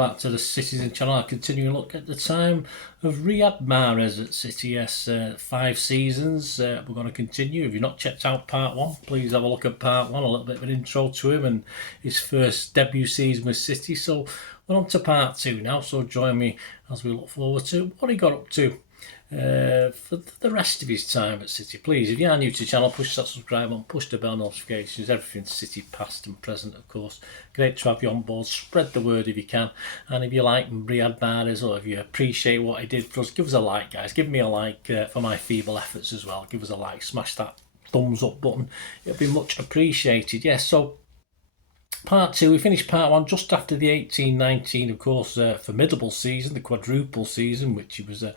back to the Citizen channel. I'll continue to look at the time of RIYAD MAHREZ at City. Yes, 5 seasons. We're going to continue. If you've not checked out part 1, please have a look at part 1, a little bit of an intro to him and his first debut season with City. So we're on to part 2 now, so join me as we look forward to what he got up to for the rest of his time at City. Please, if you are new to the channel, push that subscribe button, push the bell notifications, everything City past and present, of course. Great to have you on board. Spread the word if you can, and if you like RIYAD MAHREZ or if you appreciate what he did for us, give us a like, guys. Give me a like for my feeble efforts as well. Give us a like, smash that thumbs up button, it'll be much appreciated. Yes, so part 2, we finished part 1 just after the 18-19, of course, Fourmidable season, the quadruple season, which he was a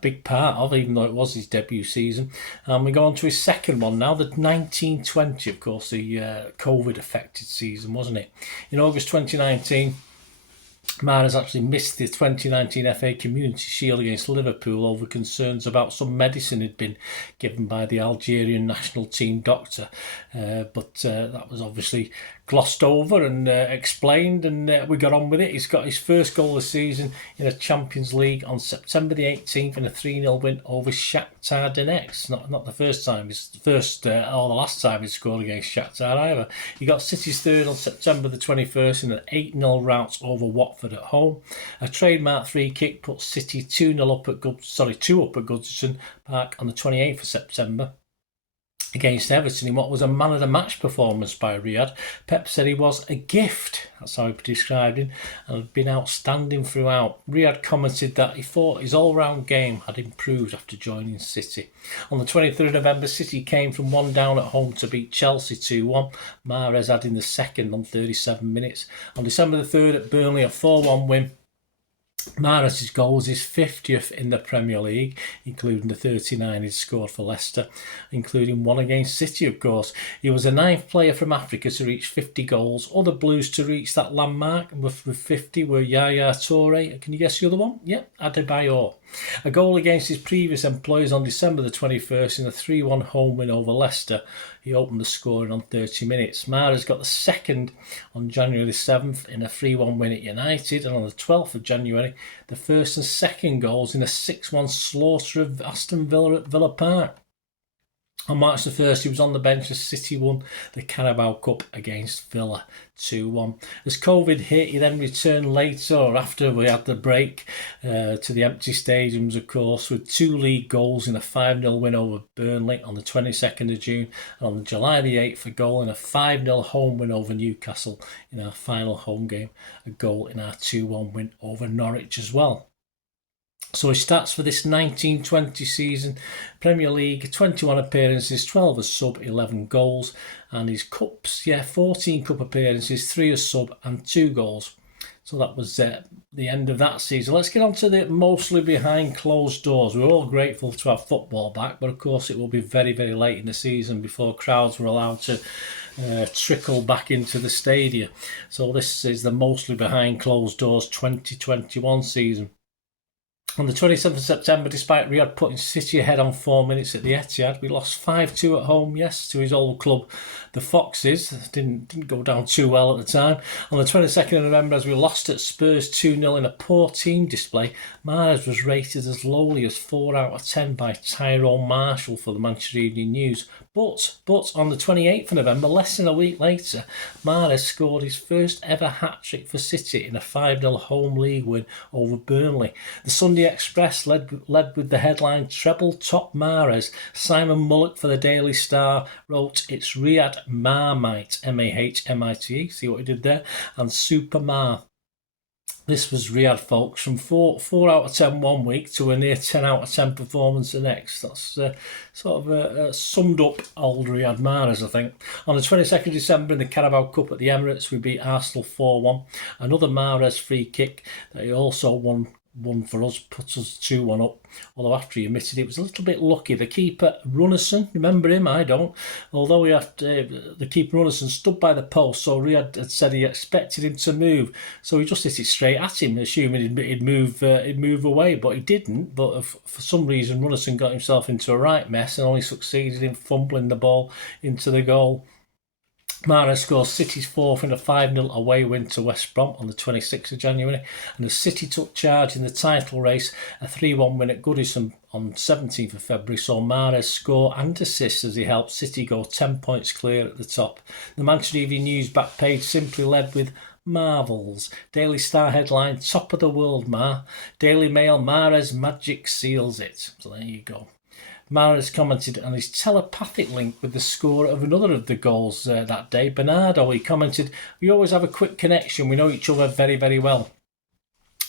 big part of, even though it was his debut season. And we go on to his second one now, the 19-20, of course, the COVID-affected season, wasn't it? In August 2019, MAHREZ actually missed the 2019 FA Community Shield against Liverpool over concerns about some medicine had been given by the Algerian national team doctor. But that was obviously glossed over and explained, and we got on with it. He's got his first goal of the season in a Champions League on September the 18th in a 3-0 win over Shakhtar Donetsk. Not the first time, it's the first or the last time he scored against Shakhtar either. He got City's third on September the 21st in an 8-0 rout over Watford at home. A trademark free kick put City 2-0 up at Goodison Park on the 28th of September against Everton in what was a man of the match performance by RIYAD. Pep said he was a gift, that's how he described him, and had been outstanding throughout. RIYAD commented that he thought his all-round game had improved after joining City. On the 23rd of November, City came from 1 down at home to beat Chelsea 2-1, MAHREZ adding the second on 37 minutes. On December the 3rd at Burnley, a 4-1 win. MAHREZ's goal was his 50th in the Premier League, including the 39 he'd scored for Leicester, including one against City, of course. He was the 9th player from Africa to reach 50 goals. Other Blues to reach that landmark with 50 were Yaya Toure. Can you guess the other one? Yep, Adebayor. A goal against his previous employers on December the 21st in a 3-1 home win over Leicester. He opened the scoring on 30 minutes. MAHREZ got the second on January the 7th in a 3-1 win at United, and on the 12th of January, the first and second goals in a 6-1 slaughter of Aston Villa at Villa Park. On March the 1st, he was on the bench as City won the Carabao Cup against Villa 2-1. As COVID hit, he then returned later, or after we had the break, to the empty stadiums, of course, with 2 league goals in a 5-0 win over Burnley on the 22nd of June, and on July the 8th, a goal in a 5-0 home win over Newcastle in our final home game, a goal in our 2-1 win over Norwich as well. So his stats for this 19-20 season: Premier League, 21 appearances, 12 as sub, 11 goals, and his cups, 14 cup appearances, 3 as sub and 2 goals. So that was the end of that season. Let's get on to the mostly behind closed doors. We're all grateful to have football back, but of course it will be very, very late in the season before crowds were allowed to trickle back into the stadia. So this is the mostly behind closed doors 2021 season. On the 27th of September, despite RIYAD putting City ahead on 4 minutes at the Etihad, we lost 5-2 at home, to his old club, the Foxes. Didn't go down too well at the time. On the 22nd of November, as we lost at Spurs 2-0 in a poor team display, MAHREZ was rated as lowly as 4 out of 10 by Tyrone Marshall for the Manchester Evening News. But on the 28th of November, less than a week later, MAHREZ scored his first ever hat-trick for City in a 5-0 home league win over Burnley. The Sunday Express led with the headline "Treble Top MAHREZ." Simon Mullock for the Daily Star wrote, "It's RIYAD Marmite, M-A-H-M-I-T-E," see what he did there, and Super Mar. This was RIYAD, folks, from 4 out of 10 one week to a near 10 out of 10 performance the next. That's sort of summed up old RIYAD MAHREZ, I think. On the 22nd of December in the Carabao Cup at the Emirates, we beat Arsenal 4-1. Another MAHREZ free kick that he also won for us, put us 2-1 up, although after he admitted it was a little bit lucky. The keeper Runnison, remember him? I don't. Although the keeper Runnison stood by the post, so RIYAD had said he expected him to move, so he just hit it straight at him, assuming he'd move away, but he didn't. But for some reason Runnison got himself into a right mess and only succeeded in fumbling the ball into the goal. MAHREZ scores City's fourth in a 5-0 away win to West Brom on the 26th of January, and as City took charge in the title race, a 3-1 win at Goodison on 17th of February saw MAHREZ score and assist as he helped City go 10 points clear at the top. The Manchester Evening News back page simply led with marvels. Daily Star headline, top of the world, Daily Mail, MAHREZ magic seals it. So there you go. MAHREZ commented on his telepathic link with the scorer of another of the goals that day, Bernardo. He commented, "We always have a quick connection. We know each other very, very well.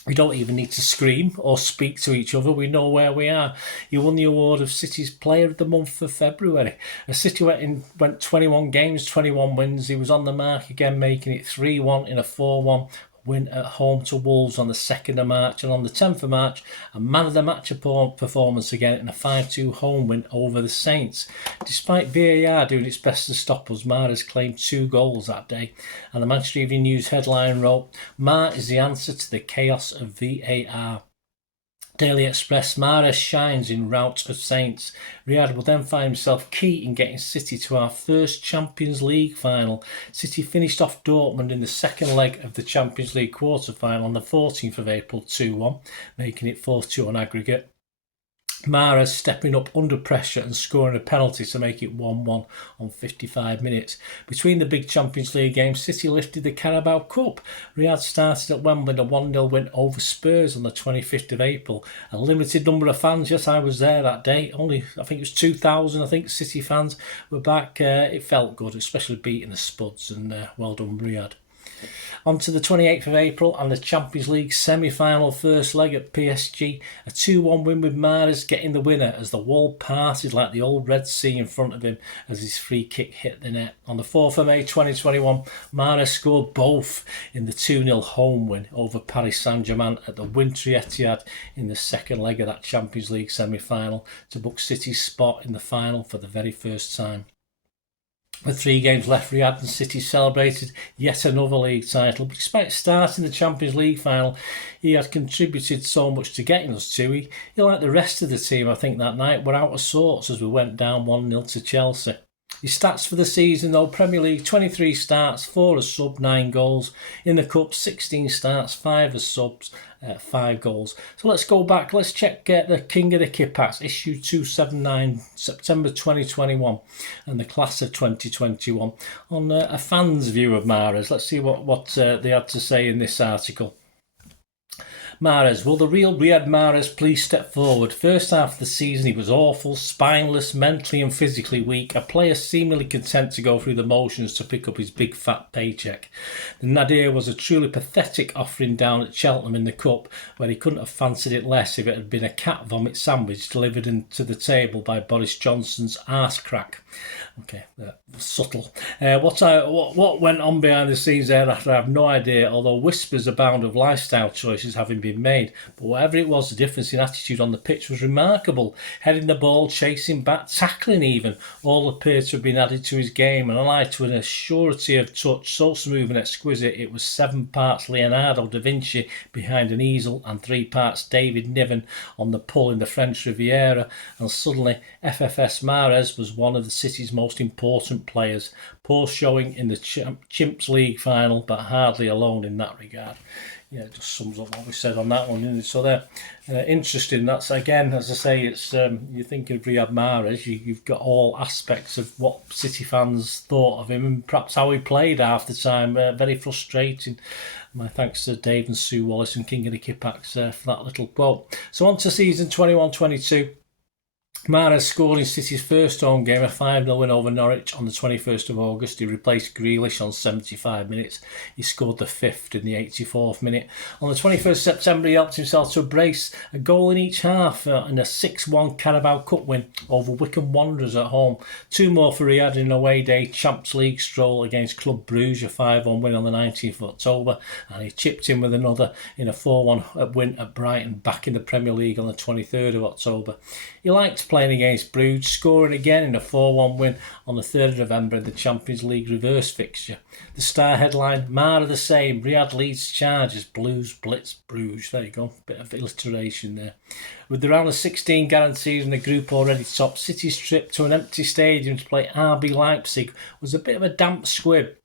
We don't even need to scream or speak to each other. We know where we are." He won the award of City's Player of the Month for February. As City went 21 games, 21 wins. He was on the mark again, making it 3-1 in a 4-1 win at home to Wolves on the 2nd of March, and on the 10th of March, a man of the match performance again in a 5-2 home win over the Saints. Despite VAR doing its best to stop us, MAHREZ claimed 2 goals that day, and the Manchester Evening News headline wrote, "MAH is the answer to the chaos of VAR." Daily Express, MAHREZ shines in rout of Saints. RIYAD will then find himself key in getting City to our first Champions League final. City finished off Dortmund in the second leg of the Champions League quarter-final on the 14th of April 2-1, making it 4-2 on aggregate. MAHREZ stepping up under pressure and scoring a penalty to make it 1-1 on 55 minutes. Between the big Champions League games, City lifted the Carabao Cup. RIYAD started at Wembley in a 1-0 win over Spurs on the 25th of April. A limited number of fans, yes, I was there that day. Only, I think it was 2,000, City fans were back. It felt good, especially beating the Spuds, and well done, RIYAD. On to the 28th of April and the Champions League semi-final first leg at PSG. A 2-1 win with MAHREZ getting the winner as the wall parted like the old Red Sea in front of him as his free kick hit the net. On the 4th of May 2021, MAHREZ scored both in the 2-0 home win over Paris Saint-Germain at the wintry Etihad in the second leg of that Champions League semi-final to book City's spot in the final for the very first time. With 3 games left, RIYAD and City celebrated yet another league title. But despite starting the Champions League final, he had contributed so much to getting us to. He like the rest of the team, I think, that night, were out of sorts as we went down 1-0 to Chelsea. His stats for the season, though: Premier League, 23 starts, 4 as sub, 9 goals. In the Cup, 16 starts, 5 as subs, 5 goals. So let's go back. Let's check the King of the Kippax, issue 279, September 2021, and the class of 2021 on a fan's view of MAHREZ. Let's see what they had to say in this article. MAHREZ, will the real RIYAD MAHREZ please step forward? First half of the season he was awful, spineless, mentally and physically weak, a player seemingly content to go through the motions to pick up his big fat paycheck. The nadir was a truly pathetic offering down at Cheltenham in the Cup, where he couldn't have fancied it less if it had been a cat vomit sandwich delivered into the table by Boris Johnson's arse crack. Okay, subtle. What went on behind the scenes thereafter, I have no idea, although whispers abound of lifestyle choices having been made. But whatever it was, the difference in attitude on the pitch was remarkable. Heading the ball, chasing back, tackling even, all appeared to have been added to his game, and allied to an surety of touch so smooth and exquisite it was 7 parts Leonardo da Vinci behind an easel and 3 parts David Niven on the pull in the French Riviera, and suddenly FFS MAHREZ was one of the City's most important players. Poor showing in the Chimps League final, but hardly alone in that regard. Yeah, it just sums up what we said on that one, isn't it? So there, interesting. That's, again, as I say, it's you think of RIYAD MAHREZ, you've got all aspects of what City fans thought of him and perhaps how he played half the time. Very frustrating. My thanks to Dave and Sue Wallace and King of the Kippax for that little quote. So on to season 21-22. MAHREZ scored in City's first home game, a 5-0 win over Norwich on the 21st of August. He replaced Grealish on 75 minutes. He scored the 5th in the 84th minute. On the 21st of September, he helped himself to brace a goal in each half in a 6-1 Carabao Cup win over Wycombe Wanderers at home. 2 more for RIYAD in an away day Champs League stroll against Club Brugge, a 5-1 win on the 19th of October. And he chipped in with another in a 4-1 win at Brighton, back in the Premier League on the 23rd of October. He liked playing against Bruges, scoring again in a 4-1 win on the 3rd of November in the Champions League reverse fixture. The Star headline, MAHREZ the same, RIYAD leads Chargers, Blues blitz Bruges. There you go, bit of alliteration there. With the round of 16 guaranteed and the group already top, City's trip to an empty stadium to play RB Leipzig was a bit of a damp squib.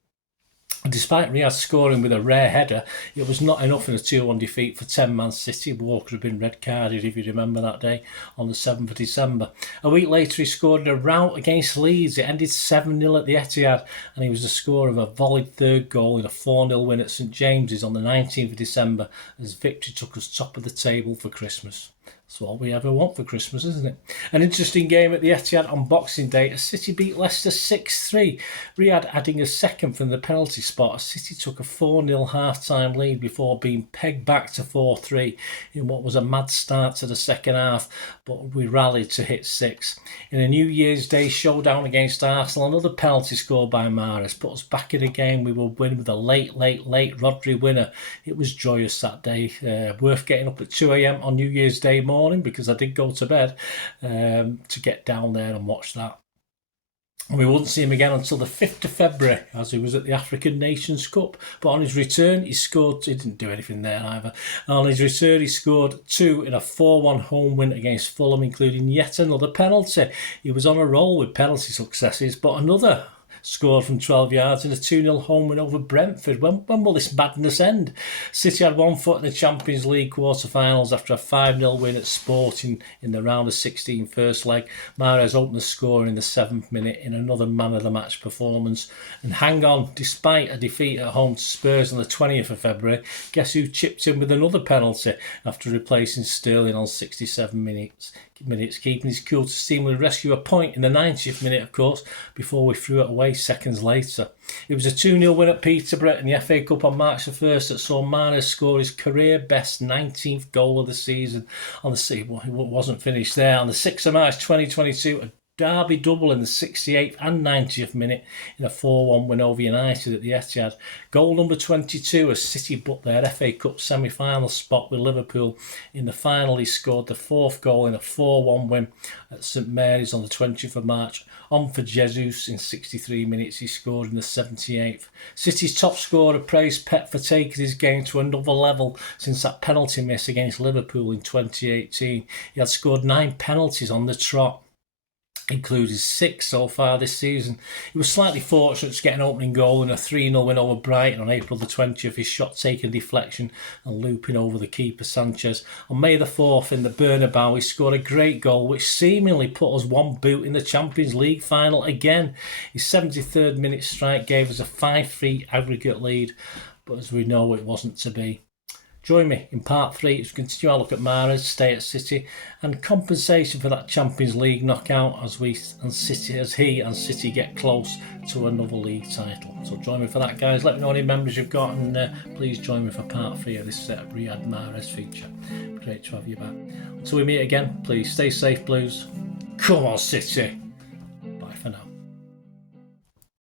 Despite RIYAD scoring with a rare header, it was not enough in a 2-1 defeat for 10-man City. Walker had been red-carded, if you remember that day, on the 7th of December. A week later, he scored in a rout against Leeds. It ended 7-0 at the Etihad, and he was the scorer of a volleyed third goal in a 4-0 win at St James's on the 19th of December, as victory took us top of the table for Christmas. That's all we ever want for Christmas, isn't it? An interesting game at the Etihad on Boxing Day as City beat Leicester 6-3. RIYAD adding a second from the penalty spot as City took a 4-0 half-time lead before being pegged back to 4-3 in what was a mad start to the second half, but we rallied to hit 6. In a New Year's Day showdown against Arsenal, another penalty scored by MAHREZ put us back in a game we will win with a late Rodri winner. It was joyous that day. Worth getting up at 2 a.m. on New Year's Day morning, because I did go to bed to get down there and watch that. And we wouldn't see him again until the 5th of February as he was at the African Nations Cup. But on his return, he didn't do anything there either. On his return, he scored 2 in a 4-1 home win against Fulham, including yet another penalty. He was on a roll with penalty successes, but another scored from 12 yards in a 2-0 home win over Brentford. When will this madness end? City had one foot in the Champions League quarter-finals after a 5-0 win at Sporting in the round of 16 first leg. MAHREZ opened the score in the 7th minute in another man-of-the-match performance. And hang on, despite a defeat at home to Spurs on the 20th of February, guess who chipped in with another penalty after replacing Sterling on 67 minutes, keeping his cool to seemingly rescue a point in the 90th minute, of course, before we threw it away seconds later. It was a 2-0 win at Peterborough in the FA Cup on March the 1st that saw MAHREZ score his career best 19th goal of the season. It wasn't finished there. On the 6th of March 2022, a Derby double in the 68th and 90th minute in a 4-1 win over United at the Etihad. Goal number 22 as City booked their FA Cup semi-final spot with Liverpool. In the final, he scored the 4th goal in a 4-1 win at St Mary's on the 20th of March. On for Jesus in 63 minutes, he scored in the 78th. City's top scorer praised Pep for taking his game to another level since that penalty miss against Liverpool in 2018. He had scored 9 penalties on the trot, included 6 so far this season. He was slightly fortunate to get an opening goal in a 3-0 win over Brighton on April the 20th. His shot taking deflection and looping over the keeper Sanchez. On May the 4th in the Bernabeu, he scored a great goal which seemingly put us one boot in the Champions League final again. His 73rd minute strike gave us a 5-3 aggregate lead, but as we know, it wasn't to be. Join me in part 3 to continue our look at MAHREZ, stay at City, and compensation for that Champions League knockout as he and City get close to another league title. So join me for that, guys. Let me know any members you've got, and please join me for part 3 of this RIYAD MAHREZ feature. Great to have you back. Until we meet again, please stay safe, Blues. Come on, City.